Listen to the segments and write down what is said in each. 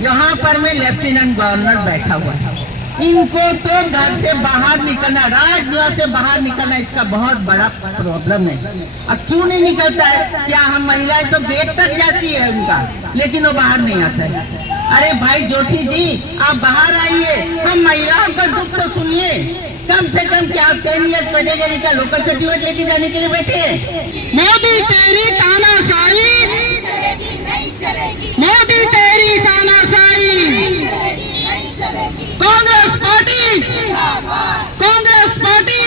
यहाँ पर में लेफ्टिनेंट गवर्नर बैठा हुआ है। इनको तो घर से बाहर निकलना, राजद्वार से बाहर निकलना इसका बहुत बड़ा प्रॉब्लम है। अब क्यों नहीं निकलता है? क्या हम महिलाएं तो गेट तक जाती है उनका, लेकिन वो बाहर नहीं आता है। अरे भाई जोशी जी, आप बाहर आइए, हम महिलाओं का दुख तो सुनिए। कम से कम क्या आप 10 ईयर्स कैटेगरी का लोकल सर्टिफिकेट लेके जाने के लिए बैठे हैं? मोदी तेरी तानाशाही, मोदी तेरी तानाशाही, Congress party, Congress party.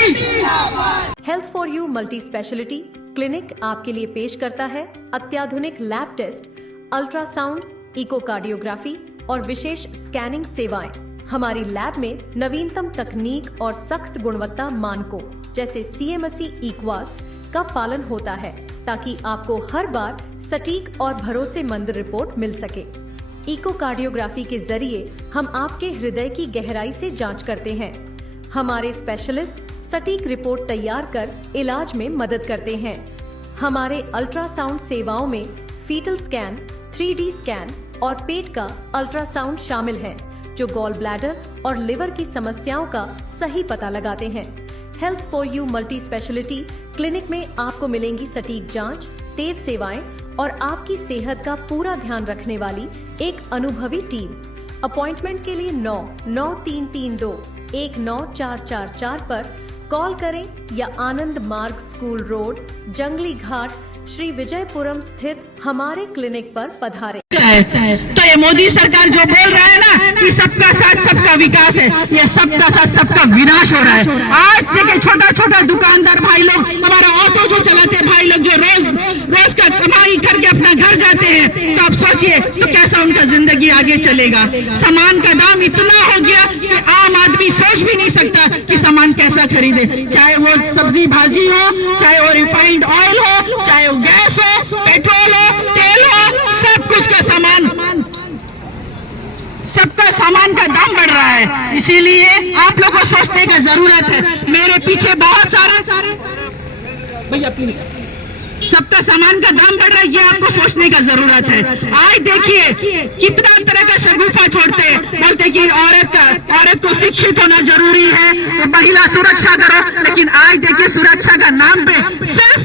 Health for you multi speciality clinic आपके लिए पेश करता है अत्याधुनिक लैब टेस्ट, अल्ट्रासाउंड, इकोकार्डियोग्राफी और विशेष स्कैनिंग सेवाएं। हमारी लैब में नवीनतम तकनीक और सख्त गुणवत्ता मानकों जैसे CMSE इक्वास का पालन होता है, ताकि आपको हर बार सटीक और भरोसेमंद रिपोर्ट मिल सके। इकोकार्डियोग्राफी के जरिए हम आपके हृदय की गहराई से जांच करते हैं। हमारे स्पेशलिस्ट सटीक रिपोर्ट तैयार कर इलाज में मदद करते हैं। हमारे अल्ट्रासाउंड सेवाओं में फीटल स्कैन, 3D स्कैन और पेट का अल्ट्रासाउंड शामिल है, जो गॉल ब्लैडर और लिवर की समस्याओं का सही पता लगाते हैं। Health for you multi speciality clinic में आपको मिलेंगी सटीक जांच, तेज सेवाएं और आपकी सेहत का पूरा ध्यान रखने वाली एक अनुभवी टीम। अपॉइंटमेंट के लिए 99332 19444 पर कॉल करें या आनंद मार्ग स्कूल रोड, जंगली घाट, श्री विजयपुरम स्थित हमारे क्लिनिक पर पधारें। तो ये मोदी सरकार जो बोल रहा है ना कि सबका साथ सबका विकास है, ये सबका साथ सबका विनाश हो रहा है। आज देखिए छोटा छोटा दुकानदार भाई लोग, हमारा ऑटो जो चलाते भाई लोग, जो रोज का कमाई करके अपना घर जाते हैं, तो आप सोचिए तो कैसा उनका जिंदगी आगे चलेगा। सामान का दाम इतना हो गया कि आम आदमी सोच भी नहीं सकता कि सामान कैसा खरीदे, चाहे वो सब्जी भाजी हो, चाहे वो रिफाइंड ऑयल हो, चाहे वो गैस हो, पेट्रोल हो, तेल हो, सब कुछ का सामान, सबका सामान का दाम बढ़ रहा है। इसीलिए आप लोगों को सोचने की जरूरत है। मेरे पीछे बहुत सारे भैया प्लीज, सबका सामान का दाम बढ़ रहा है, ये आपको सोचने का जरूरत है। आज देखिए कितना तरह का शगुफा छोड़ते हैं, बोलते कि औरत को शिक्षित होना जरूरी है, महिला सुरक्षा करो, लेकिन आज देखिए सुरक्षा का नाम पे सिर्फ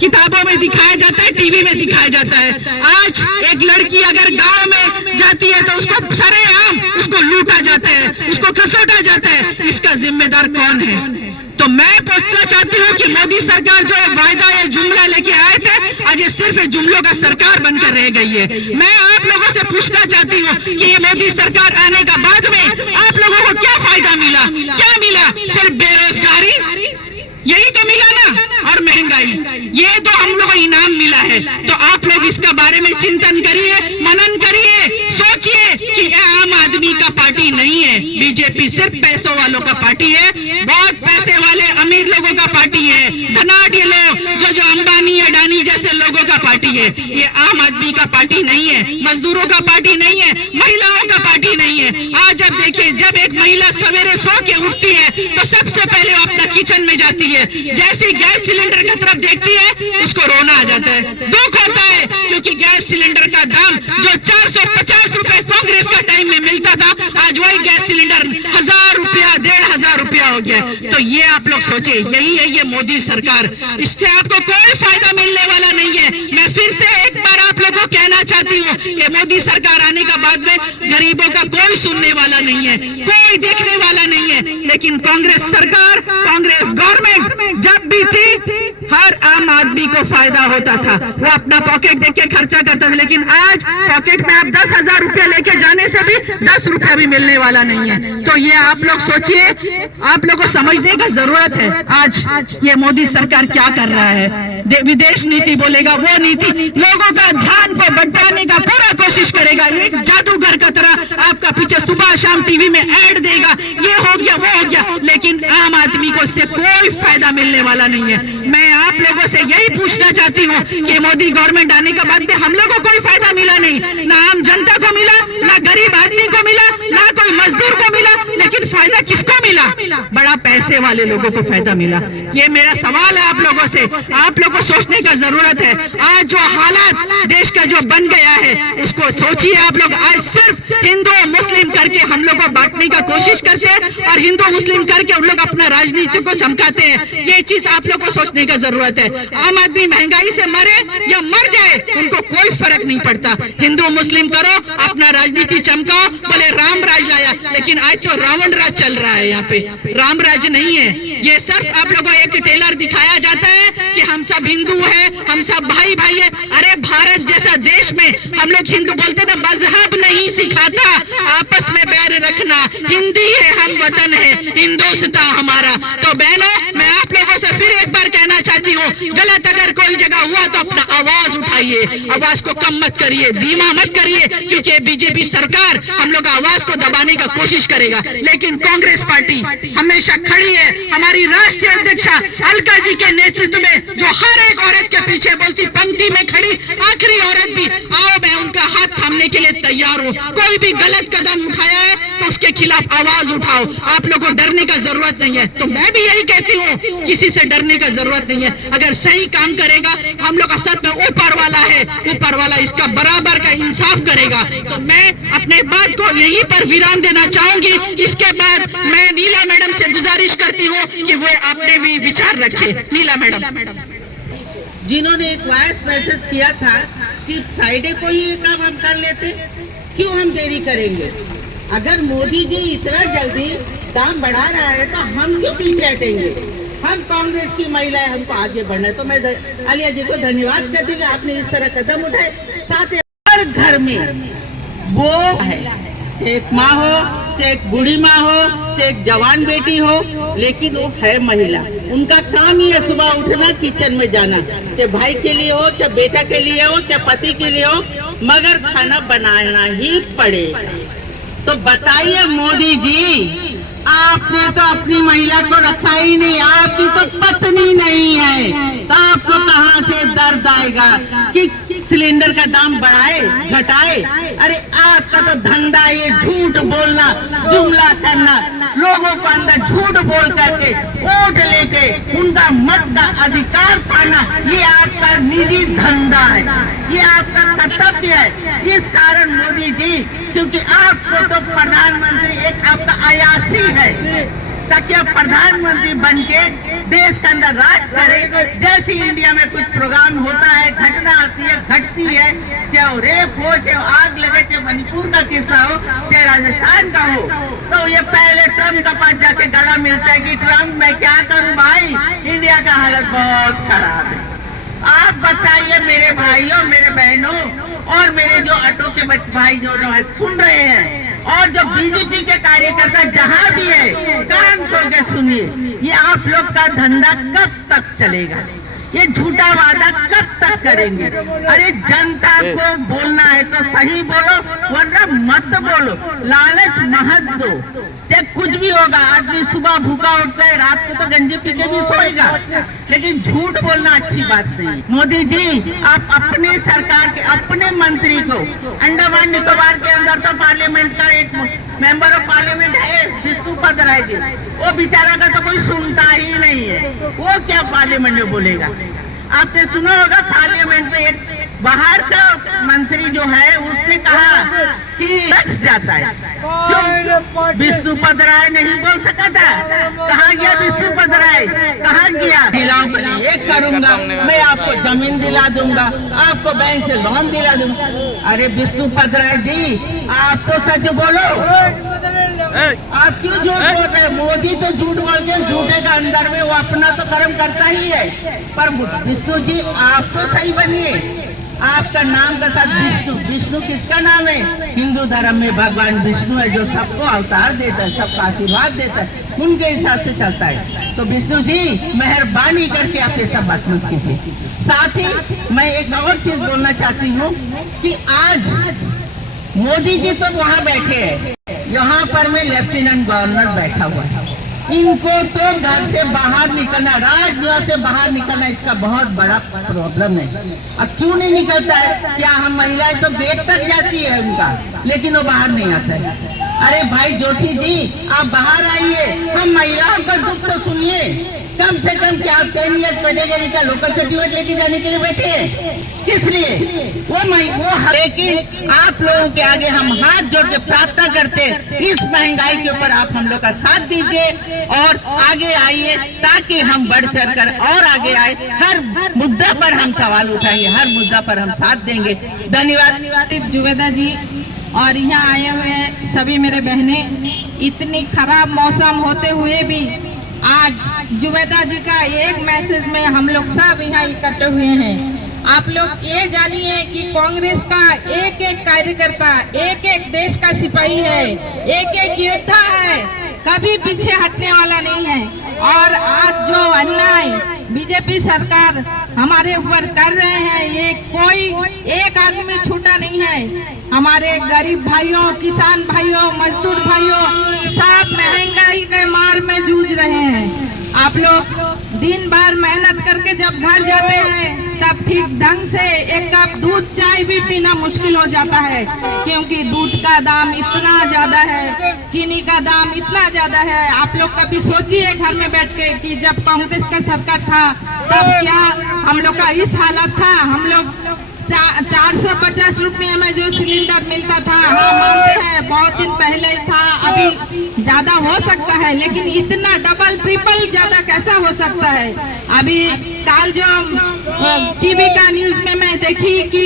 किताबों में दिखाया जाता है, टीवी में दिखाया जाता है। आज एक लड़की अगर गांव में जाती है तो उसको सरेआम उसको लूटा जाता है, उसको खसोटा जाता है। इसका जिम्मेदार कौन है? तो मैं पूछना चाहती हूँ कि मोदी सरकार जो वायदा या जुमला लेके आए थे, आज ये सिर्फ जुमलों का सरकार बनकर रह गई है। मैं आप लोगों से पूछना चाहती हूँ कि ये मोदी सरकार आने का बाद में आप लोगों को क्या फायदा मिला? क्या मिला? सिर्फ बेरोजगारी, यही तो मिला ना, और महंगाई, ये तो हम लोग को इनाम मिला है। तो आप लोग इसका बारे में चिंतन करिए, मनन करिए, सोचिए कि ये आम आदमी का पार्टी नहीं है। बीजेपी सिर्फ पैसों वालों का पार्टी है, बहुत पैसे वाले अमीर लोगों का पार्टी है, धनाढ्य लोग जो अंबानी अडानी जैसे लोगों का पार्टी है। ये आम आदमी का पार्टी नहीं है, मजदूरों का पार्टी नहीं है, महिलाओं का पार्टी नहीं है। आज अब देखिए, जब एक महिला सवेरे सो के उठती है तो सबसे पहले वो अपना किचन में जाती है, जैसे गैस सिलेंडर की तरफ देखती है उसको रोना आ जाता है, दुख होता है, क्योंकि गैस सिलेंडर का दाम जो 450 रुपए कांग्रेस का टाइम में मिलता था, आज वही गैस सिलेंडर 1000 रुपया, 1500 रुपया हो गया। तो ये आप लोग सोचे, यही है ये मोदी सरकार, इससे आपको कोई फायदा मिलने वाला नहीं है। मैं फिर से एक बार आप लोगों को कहना चाहती हूँ, ये मोदी सरकार आने के बाद में गरीबों का कोई सुनने वाला नहीं है, कोई देखने वाला नहीं है। लेकिन कांग्रेस सरकार, कांग्रेस गवर्नमेंट जब भी थी, हर आम आदमी को फायदा होता था, वो अपना पॉकेट देख के खर्चा करता था। लेकिन आज पॉकेट में आप 10,000 रुपया लेके जाने से भी 10 रुपया भी मिलने वाला नहीं है। तो ये आप लोग सोचिए, आप लोग को समझने का जरूरत है आज ये मोदी सरकार क्या कर रहा है। विदेश नीति बोलेगा, वो नीति लोगों का ध्यान को बटाने का पूरा कोशिश करेगा, एक जादूगर का तरह आपका पीछे सुबह शाम टीवी में ऐड देगा, ये हो गया वो हो गया, लेकिन आम आदमी को इससे कोई फायदा मिलने वाला नहीं है। मैं आप लोगों से यही पूछना चाहती हूँ कि मोदी गवर्नमेंट आने के बाद में हम लोगों को कोई फायदा मिला नहीं, ना आम जनता को मिला, ना गरीब आदमी को मिला, ना कोई मजदूर को मिला, लेकिन फायदा किसको मिला? बड़ा पैसे वाले लोगों को फायदा मिला। ये मेरा सवाल है आप लोगों से, आप लोगों को सोचने का जरूरत है। आज जो हालात देश का जो बन गया है उसको सोचिए आप लोग। आज सिर्फ कोशिश करते हैं और हिंदू मुस्लिम करके उन लोग अपना राजनीति को चमकाते हैं। ये चीज आप लोग को सोचने का जरूरत है। आम आदमी महंगाई से मरे या मर जाए उनको कोई फर्क नहीं पड़ता। हिंदू मुस्लिम करो, अपना राजनीति चमकाओ, बोले राम राज लाया, लेकिन आज तो रावण राज चल रहा है। यहाँ पे राम राज नहीं है। ये सिर्फ आप लोगों को एक टेलर दिखाया जाता है कि हम सब हिंदू है, हम सब भाई भाई है। अरे भारत जैसा देश में हम लोग हिंदू बोलते ना, मजहब नहीं सिखाता आपस में बैर रखना। हिंदी है, हम वतन है, हिंदुस्तान हमारा। तो बहनों, मैं आप लोगों से फिर एक बार कहना चाहती हूँ, गलत अगर कोई जगह हुआ तो अपना आवाज उठाइए, आवाज को कम मत करिए, धीमा मत करिए, क्योंकि बीजेपी सरकार हम लोग आवाज को दबाने का कोशिश करेगा। लेकिन कांग्रेस पार्टी हमेशा खड़ी है। हमारी राष्ट्रीय अध्यक्षा अलका जी के नेतृत्व में जो हर एक औरत के पीछे बोलती, पंक्ति में खड़ी आखिरी औरत भी, आओ मैं उनका हाथ थामने के लिए तैयार हूँ। कोई भी गलत कदम उठाया है तो उसके खिलाफ आवाज उठाओ। आप लोगों को डरने का जरूरत नहीं है। तो मैं भी यही कहती हूँ, किसी से डरने का जरूरत नहीं है। अगर सही काम करेगा, हम लोग असद में ऊपर वाला है, ऊपर वाला इसका बराबर का इंसाफ करेगा। तो मैं अपने बात को यहीं पर विराम देना चाहूंगी। इसके बाद मैं नीला मैडम से गुजारिश करती हूँ कि वो अपने भी विचार रखे। नीला मैडम, जिन्होंने एक वॉइस मैसेज किया था कि फ्राइडे को ही ये काम हम कर लेते, क्यों हम देरी करेंगे? अगर मोदी जी इतना जल्दी दाम बढ़ा रहा है तो हम क्यों पीछे हटेंगे? हम कांग्रेस की महिलाएं, हमको आगे बढ़ना है। तो मैं आलिया जी को धन्यवाद करती हूँ कि आपने इस तरह कदम उठाए। साथ ही हर घर में वो है, चाहे एक माँ हो, चाहे एक बूढ़ी माँ हो, चाहे एक जवान बेटी हो, लेकिन वो है महिला। उनका काम ही है सुबह उठना, किचन में जाना, चाहे भाई के लिए हो, चाहे बेटा के लिए हो, चाहे पति के लिए हो, मगर खाना बनाना ही पड़ेगा। तो बताइए मोदी जी, आपने तो अपनी महिला को रखा ही नहीं, आपकी तो पत्नी नहीं है, तो आपको कहाँ से दर्द आएगा कि सिलेंडर का दाम बढ़ाए घटाए? अरे आपका तो धंधा ये झूठ बोलना, जुमला करना, लोगों को अंदर झूठ बोल करके वोट लेके उनका मत का अधिकार पाना, ये आपका निजी धंधा है, ये आपका कर्तव्य है। इस कारण मोदी जी, क्योंकि आपको तो प्रधानमंत्री एक आपका अयासी है, ताकि आप प्रधानमंत्री बनके देश के अंदर राज करें। जैसे इंडिया में कुछ प्रोग्राम होता है, घटना आती है, घटती है, चाहे वो रेप हो, चाहे आग लगे, चाहे मणिपुर का किस्सा हो, चाहे राजस्थान का हो, तो ये पहले ट्रम्प का पास जाके गला मिलता है कि ट्रम्प मैं क्या करूं भाई, इंडिया का हालत बहुत खराब है। आप बताइए मेरे भाइयों, मेरे बहनों और मेरे जो ऑटो के भाई जो सुन रहे हैं, और जो बीजेपी के कार्यकर्ता जहां भी है, कान खोल के सुनिए, ये आप लोग का धंधा कब तक चलेगा? ये झूठा वादा कब तक करेंगे? अरे जनता को बोलना है तो सही बोलो, वरना मत बोलो, लालच मत दो। चाहे कुछ भी होगा, आदमी सुबह भूखा उठता है, रात को तो गंजे पी के भी सोएगा, लेकिन झूठ बोलना अच्छी बात नहीं। मोदी जी, आप अपने सरकार के अपने मंत्री को, अंडमान निकोबार के अंदर तो पार्लियामेंट का एक मेंबर ऑफ पार्लियामेंट है विष्णुपद राय जी, वो बेचारा का तो कोई सुनता ही नहीं है, वो क्या पार्लियामेंट में बोलेगा? आपने सुना होगा पार्लियामेंट में एक बाहर का मंत्री जो है उसने कहा कि टैक्स जाता है, क्यों विष्णुपद राय नहीं बोल सका था? कहाँ गया विष्णुपद राय, कहाँ गया? दिलाऊंगा, एक करूंगा, मैं आपको जमीन दिला दूंगा, आपको बैंक से लोन दिला दूंगा। अरे विष्णुपद राय जी, आप तो सच बोलो, आप क्यों झूठ बोल रहे हैं? मोदी तो झूठ बोल के झूठे का अंदर में वो अपना तो कर्म करता ही है, पर विष्णु जी आप तो सही बनिए। आपका नाम के साथ विष्णु, विष्णु किसका नाम है? हिंदू धर्म में भगवान विष्णु है, जो सबको अवतार देता है, सबका आशीर्वाद देता है, उनके हिसाब से चलता है। तो विष्णु जी मेहरबानी करके आप ये सब बात मत कीजिए। साथ ही मैं एक और चीज बोलना चाहती हूँ कि आज मोदी जी तो वहाँ बैठे हैं, यहाँ पर मैं लेफ्टिनेंट गवर्नर बैठा हुआ है, इनको तो घर से बाहर निकलना, राजनिवास से बाहर निकलना इसका बहुत बड़ा प्रॉब्लम है। अब क्यों नहीं निकलता है? क्या हम महिलाएं तो गेट तक जाती है उनका, लेकिन वो बाहर नहीं आता है। अरे भाई जोशी जी, आप बाहर आइए, हम महिलाओं का दुख तो सुनिए। कम से कम क्या आप 10 ईयर्स कैटेगरी का लोकल सर्टिफिकेट लेके जाने के लिए बैठे हैं? किस लिए? लेकिन आप लोगों के आगे हम हाथ जोड़ के प्रार्थना करते हैं, इस महंगाई के ऊपर आप हम लोग का साथ दीजिए और आगे आइए, ताकि हम बढ़ चढ़ कर और आगे आए। हर मुद्दा पर हम सवाल उठाएंगे, हर मुद्दा पर हम साथ देंगे। धन्यवाद। जुवेदा जी और यहाँ आए हुए सभी मेरे बहने, इतनी खराब मौसम होते हुए भी आज जुवेदा जी का एक मैसेज में हम लोग सब यहाँ इकट्ठे हुए हैं। आप लोग ये जानिए कि कांग्रेस का एक एक कार्यकर्ता एक एक देश का सिपाही है, एक एक योद्धा है, कभी पीछे हटने वाला नहीं है। और आज जो अन्याय बीजेपी सरकार हमारे ऊपर कर रहे हैं, ये कोई एक आदमी छूटा नहीं है। हमारे गरीब भाइयों, किसान भाइयों, मजदूर भाइयों सब महंगाई के मार में जूझ रहे हैं। आप लोग दिन भर मेहनत करके जब घर जाते हैं तब ठीक ढंग से एक कप दूध चाय भी पीना मुश्किल हो जाता है, क्योंकि दूध का दाम इतना ज्यादा है, चीनी का दाम इतना ज्यादा है। आप लोग कभी सोचिए घर में बैठ के कि जब कांग्रेस का सरकार था तब क्या हम लोग का इस हालत था। हम लोग 450 रुपये में जो सिलेंडर मिलता था, हाँ मानते हैं बहुत दिन पहले था, अभी ज्यादा हो सकता है, लेकिन इतना डबल ट्रिपल ज्यादा कैसा हो सकता है। अभी कल जो टीवी का न्यूज में मैं देखी कि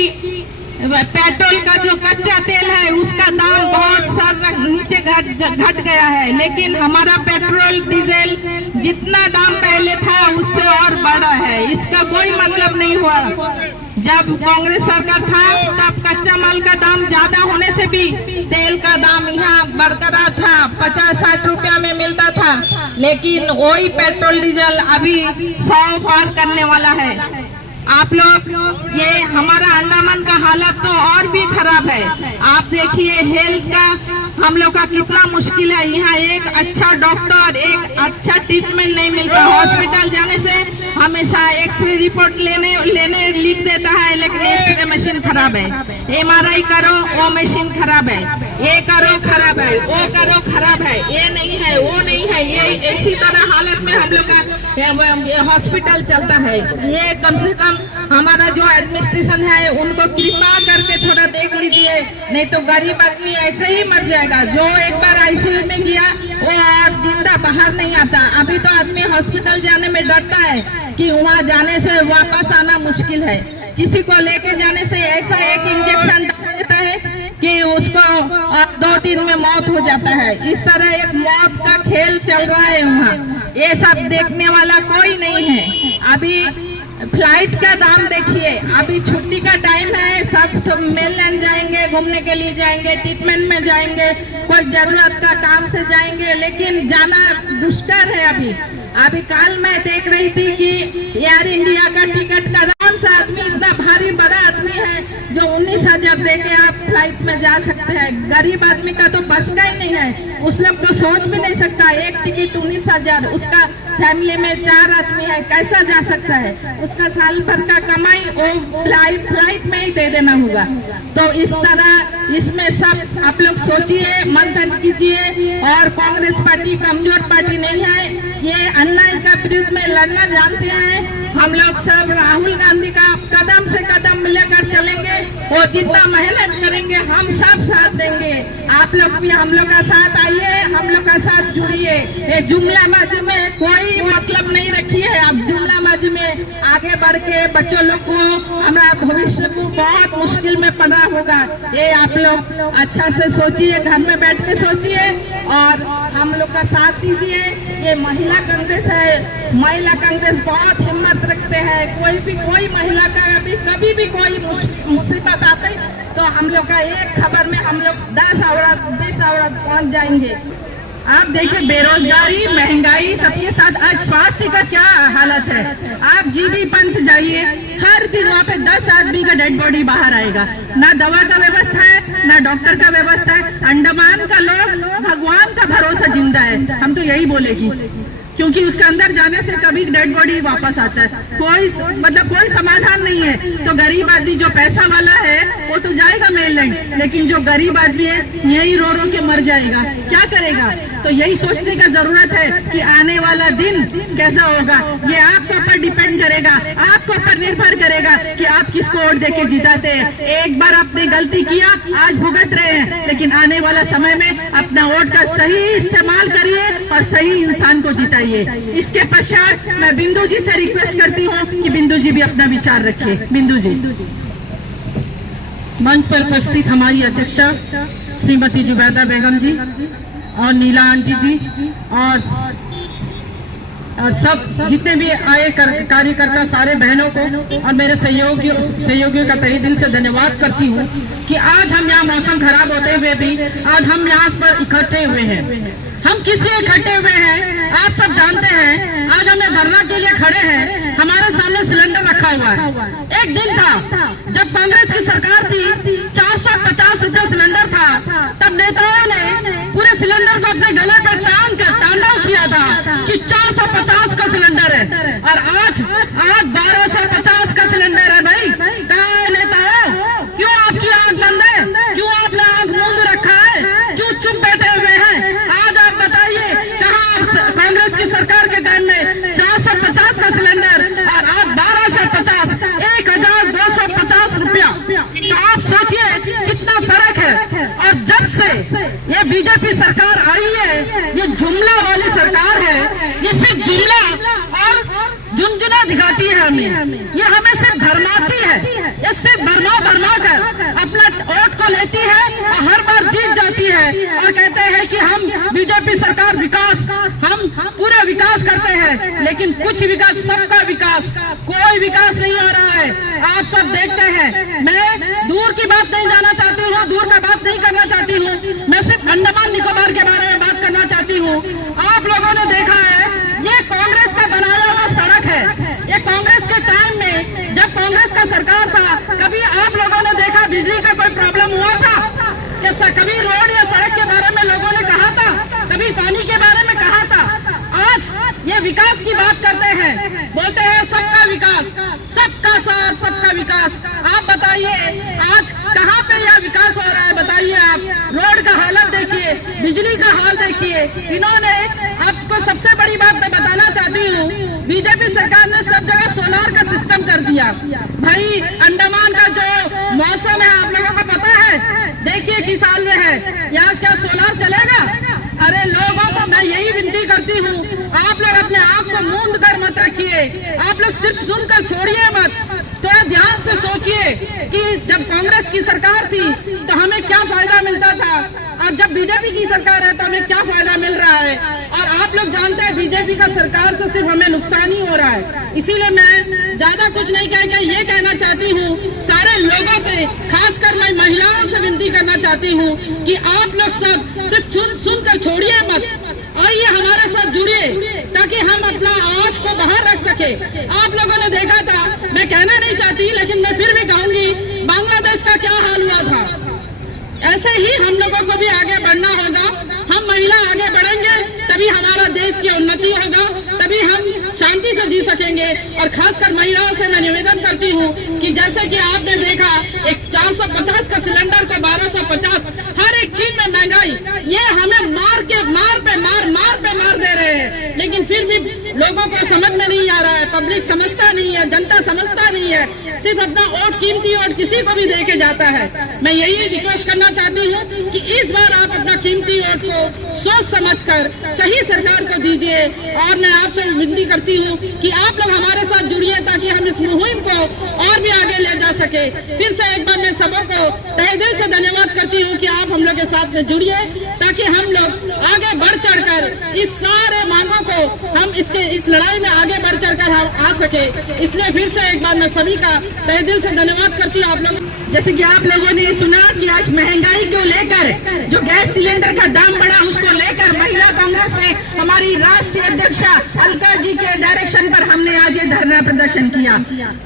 पेट्रोल का जो कच्चा तेल है उसका दाम बहुत सारा नीचे घट गया है, लेकिन हमारा पेट्रोल डीजल जितना दाम पहले था उससे और बढ़ा है। इसका कोई मतलब नहीं हुआ। जब कांग्रेस सरकार था तब कच्चा माल का दाम ज्यादा होने से भी तेल का दाम यहाँ बरकरार था, 50-60 रुपया में मिलता था, लेकिन वही पेट्रोल डीजल अभी 100 पार करने वाला है। आप लोग ये हमारा अंडमान का हालत तो और भी खराब है। आप देखिए हेल्थ का हम लोग का कितना मुश्किल है। यहाँ एक अच्छा डॉक्टर, एक अच्छा ट्रीटमेंट नहीं मिलता। हॉस्पिटल जाने से हमेशा एक्सरे रिपोर्ट लेने लिख देता है, लेकिन एक्सरे मशीन खराब है। MRI करो वो मशीन खराब है, ये करो खराब है, वो करो खराब है, ये नहीं है वो नहीं है। ये इसी तरह हालत में हम लोग का हॉस्पिटल चलता है। ये कम से कम हमारा जो एडमिनिस्ट्रेशन है उनको कृपा करके थोड़ा देख लीजिए, नहीं तो गरीब आदमी ऐसे ही मर जाएगा। जो एक बार ICU में गया वो और जिंदा बाहर नहीं आता। अभी तो आदमी हॉस्पिटल जाने में डरता है कि वहाँ जाने से वापस आना मुश्किल है। किसी को लेके जाने से ऐसा एक इंजेक्शन डाल देता है कि उसको 2 दिन में मौत हो जाता है। इस तरह एक मौत का खेल चल रहा है वहाँ। ये सब देखने वाला कोई नहीं है। अभी फ्लाइट का दाम देखिए, अभी छुट्टी का टाइम है, सब तो मेनलैंड जाएंगे, घूमने के लिए जाएंगे, ट्रीटमेंट में जाएंगे, कोई जरूरत का काम से जाएंगे, लेकिन जाना दुष्कर है। अभी कल मैं देख रही थी कि एयर इंडिया का टिकट का कौन सा आदमी इतना भारी बड़ा आदमी है जो 19,000 दे के आप फ्लाइट में जा सकते हैं। गरीब आदमी का तो बस का ही नहीं है, उस लोग तो सोच भी नहीं सकता। एक टिकट 19,000, उसका फैमिली में 4 आदमी है, कैसा जा सकता है? उसका साल भर का कमाई वो फ्लाइट में ही दे देना होगा। तो इस तरह इसमें सब आप लोग सोचिए, मंथन कीजिए। और कांग्रेस पार्टी कमजोर पार्टी नहीं है, ये अन्याय का विरुद्ध में लड़ना जानते हैं। हम लोग सब राहुल गांधी का कदम से कदम मिलाकर चलेंगे, वो जितना मेहनत करेंगे हम सब साथ देंगे। आप लोग भी हम लोग का साथ आइए, हम लोग का साथ जुड़िए। ये जुमलाबाजी में कोई मतलब नहीं रखिए। आप जुमलाबाजी में आगे बढ़ के बच्चों लोग को हमारा भविष्य को बहुत मुश्किल में पड़ा होगा। ये आप लोग अच्छा से सोचिए, घर में बैठ के सोचिए और हम लोग का साथ दीजिए। ये महिला कांग्रेस है, महिला कांग्रेस बहुत हिम्मत रखते हैं। कोई महिला का कभी भी कोई मुसीबत आते तो हम लोग का एक खबर में हम लोग 10 औरत 20 औरत पहुंच जाएंगे। आप देखिए बेरोजगारी, महंगाई, सबके साथ आज स्वास्थ्य का क्या हालत है। आप जीबी पंथ जाइए, हर दिन वहाँ पे 10 आदमी का डेड बॉडी बाहर आएगा। ना दवा का व्यवस्था है, ना डॉक्टर का व्यवस्था है। अंडमान का लोग भगवान का भरोसा जिंदा है। हम तो यही बोलेगी। क्योंकि उसके अंदर जाने से कभी डेड बॉडी वापस आता है, कोई समाधान नहीं है। तो गरीब आदमी जो पैसा वाला है वो तो जाएगा मेनलैंड, लेकिन जो गरीब आदमी है यही रो रो के मर जाएगा, क्या करेगा? तो यही सोचने का जरूरत है कि आने वाला दिन कैसा होगा, ये आपके ऊपर डिपेंड करेगा, आपके ऊपर निर्भर करेगा कि आप किसको वोट देके जिताते हैं। एक बार आपने गलती किया, आज भुगत रहे हैं, लेकिन आने वाला समय में अपना वोट का सही इस्तेमाल करिए और सही इंसान को जिताइए। इसके पश्चात मैं बिंदु जी से रिक्वेस्ट करती हूँ कि बिंदु जी भी अपना विचार रखिए। बिंदु जी। मंच पर उपस्थित हमारी अध्यक्षा श्रीमती जुबैदा बेगम जी और नीला आंटी जी और सब जितने भी आए कार्यकर्ता सारे बहनों को और मेरे सहयोगियों का तहे दिल से धन्यवाद करती हूँ कि आज हम यहाँ मौसम खराब होते हुए भी आज हम यहाँ पर इकट्ठे हुए हैं। हम किस लिए इकट्ठे हुए हैं आप सब जानते हैं। आज हमने धरना के लिए खड़े हैं, हमारे सामने सिलेंडर रखा हुआ है। एक दिन था जब कांग्रेस की सरकार थी, 450 रुपए सिलेंडर था, तब नेताओं ने पूरे सिलेंडर को अपने गले पर टांग कर तांडव किया था कि 450 का सिलेंडर है, और आज 1250 का सिलेंडर है। भाई कहाँ है नेताओं? क्यों आपकी आंख बंद है? क्यों आपने आंख मूंद रखा है? क्यों चुप बैठे हुए हैं? आज आप बताइए, कहाँ कांग्रेस की सरकार के टाइम में 450 का सिलेंडर और आज 1250, 1250 रुपया। तो आप सोचिए कितना फर्क है। और जब से ये बीजेपी सरकार आई है, ये जुमला वाली सरकार है, ये सिर्फ जुमला और झुंझुना दिखाती है हमें, ये हमें सिर्फ भरमाती है, ये सिर्फ भरमा कर अपना वोट को लेती है और हर बार जीत जाती है और कहते हैं कि हम बीजेपी सरकार विकास, हम पूरा विकास करते हैं, लेकिन कुछ विकास, सबका विकास, कोई विकास नहीं हो रहा है। आप सब देखते हैं। मैं दूर की बात नहीं जाना चाहती हूँ, दूर का बात नहीं करना चाहती हूँ, मैं सिर्फ अंडमान निकोबार के बारे में बात करना चाहती हूँ। आप लोगों ने देखा है, ये कांग्रेस का बनाया हुआ सड़क है। ये कांग्रेस के टाइम में जब कांग्रेस का सरकार था, कभी आप लोगों ने देखा बिजली का कोई प्रॉब्लम हुआ था? कभी रोड या सड़क के बारे में लोगों ने कहा था? कभी पानी के बारे में कहा था? आज ये विकास की बात करते हैं, बोलते हैं सबका विकास, सबका साथ, सबका विकास। आप बताइए आज कहाँ पे यह विकास हो रहा है? बताइए आप। रोड का हालत देखिए, बिजली का हाल देखिए। इन्होंने, आपको सबसे बड़ी बात मैं बताना चाहती हूँ, बीजेपी सरकार ने सब जगह सोलार का सिस्टम कर दिया। भाई अंडमान का जो मौसम है आप लोगों को पता है, देखिए किस साल में है, यहाँ क्या सोलार चलेगा? अरे लोगों को मैं यही विनती करती हूँ, आप लोग अपने आप को मूंद कर मत रखिए, आप लोग सिर्फ सुनकर छोड़िए मत, थोड़ा ध्यान से सोचिए कि जब कांग्रेस की सरकार थी तो हमें क्या फायदा मिलता था और जब बीजेपी की सरकार है तो हमें क्या फायदा मिल रहा है। और आप लोग जानते हैं बीजेपी का सरकार से सिर्फ हमें नुकसान ही हो रहा है। इसीलिए मैं ज्यादा कुछ नहीं कह के ये कहना चाहती हूँ, सारे लोगों से, खासकर मैं महिलाओं से विनती करना चाहती हूँ कि आप लोग सब सिर्फ सुनकर छोड़िए मत, आइए हमारे साथ जुड़िए ताकि हम अपना आवाज को बाहर रख सके। आप लोगों ने देखा था, मैं कहना नहीं चाहती लेकिन मैं फिर भी कहूंगी, बांग्लादेश का क्या हाल हुआ था। ऐसे ही हम लोगों को भी आगे बढ़ना होगा। हम महिला आगे बढ़ेंगे तभी हमारा देश की उन्नति होगा, तभी हम शांति से जी सकेंगे। और खासकर महिलाओं से मैं निवेदन करती हूँ कि जैसे कि आपने देखा, एक 450 का सिलेंडर को 1250, हर एक चीज में महंगाई, ये हमें मार दे रहे हैं, लेकिन फिर भी लोगों को समझ में नहीं आ रहा है, पब्लिक समझता नहीं है, जनता समझता नहीं है, सिर्फ अपना वोट, कीमती वोट किसी को भी दे के जाता है। मैं यही रिक्वेस्ट करना चाहती हूँ कि इस बार आप अपना कीमती वोट को सोच समझकर सही सरकार को दीजिए। और मैं आपसे विनती करती हूँ कि आप लोग हमारे साथ जुड़िए ताकि हम इस मुहिम को और भी आगे ले जा सके। फिर से एक बार मैं सबों को तहे दिल से धन्यवाद करती हूँ कि आप हम लोग के साथ में जुड़िए ताकि हम लोग आगे बढ़ चढ़कर इस सारे मांगों को हम इस लड़ाई में आगे बढ़ चढ़कर हम आ सके। इसलिए फिर से एक बार मैं सभी का तहे दिल से धन्यवाद करती हूँ। आप लोग जैसे कि आप लोगों ने सुना कि आज महंगाई को लेकर, जो गैस सिलेंडर का दाम बढ़ा उसको लेकर महिला कांग्रेस ने, हमारी राष्ट्रीय अध्यक्षा अलका जी के डायरेक्शन पर हमने आज ये धरना प्रदर्शन किया।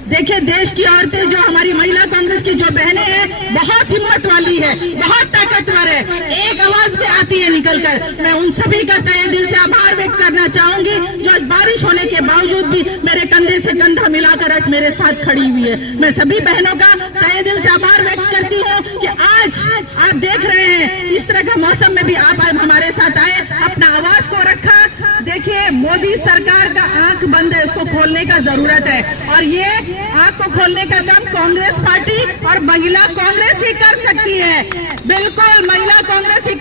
देखिए देश की औरतें, जो हमारी महिला कांग्रेस की जो बहनें हैं, बहुत हिम्मत वाली है, बहुत ताकतवर है। एक आवाज पे आती है निकलकर। मैं उन सभी का तहे दिल से आभार व्यक्त करना चाहूंगी जो आज बारिश होने के बावजूद भी मेरे कंधे से कंधा मिलाकर आज मेरे साथ खड़ी हुई है। मैं सभी बहनों का तहे दिल से आभार व्यक्त करती हूँ कि आज आप देख रहे हैं इस तरह का मौसम में भी आप हमारे साथ आए, अपना आवाज को रखा। देखिए, मोदी सरकार का आंख बंद है, इसको खोलने का जरूरत है, और ये आंख को खोलने का काम कांग्रेस पार्टी और महिला कांग्रेस ही कर सकती है। बिल्कुल महिला कांग्रेस ही